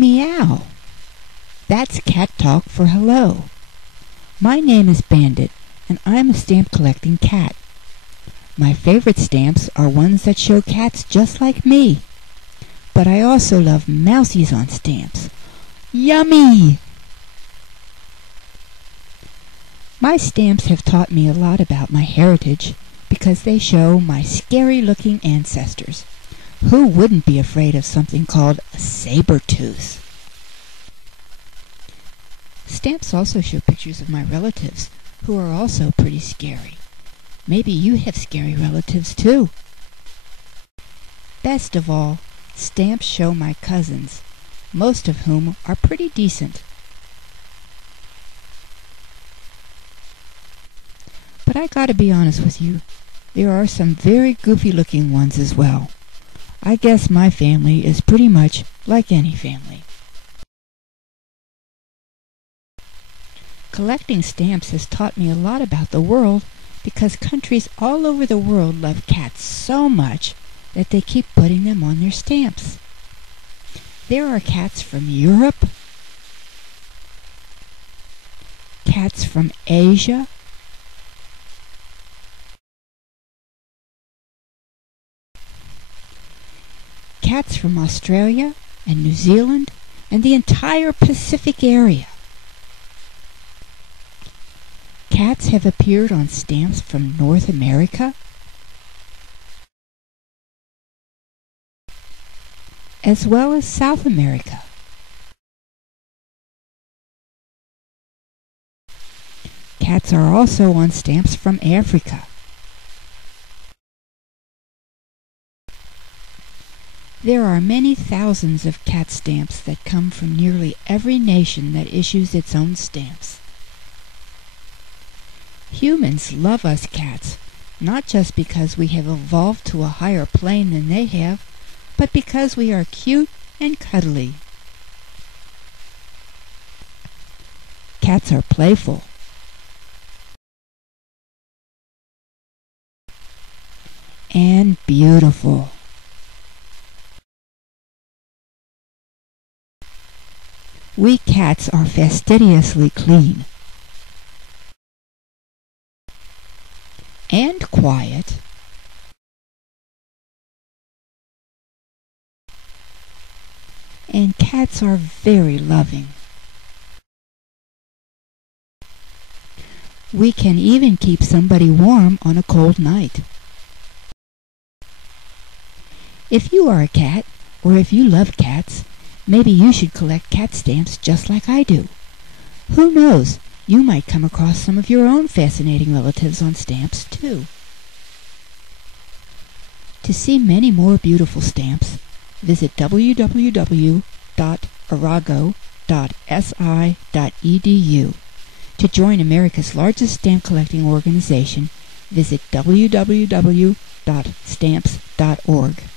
Meow. That's cat talk for hello. My name is Bandit, and I'm a stamp collecting cat. My favorite stamps are ones that show cats just like me. But I also love mousies on stamps. Yummy! My stamps have taught me a lot about my heritage because they show my scary-looking ancestors. Who wouldn't be afraid of something called a saber-tooth? Stamps also show pictures of my relatives, who are also pretty scary. Maybe you have scary relatives too. Best of all, stamps show my cousins, most of whom are pretty decent. But I gotta be honest with you, there are some very goofy-looking ones as well. I guess my family is pretty much like any family. Collecting stamps has taught me a lot about the world because countries all over the world love cats so much that they keep putting them on their stamps. There are cats from Europe, cats from Asia, cats from Australia and New Zealand and the entire Pacific area. Cats have appeared on stamps from North America, as well as South America. Cats are also on stamps from Africa. There are many thousands of cat stamps that come from nearly every nation that issues its own stamps. Humans love us cats, not just because we have evolved to a higher plane than they have, but because we are cute and cuddly. Cats are playful. And beautiful. We cats are fastidiously clean. And quiet. And cats are very loving. We can even keep somebody warm on a cold night. If you are a cat, or if you love cats, maybe you should collect cat stamps just like I do. Who knows? You might come across some of your own fascinating relatives on stamps, too. To see many more beautiful stamps, visit www.arago.si.edu. To join America's largest stamp collecting organization, visit www.stamps.org.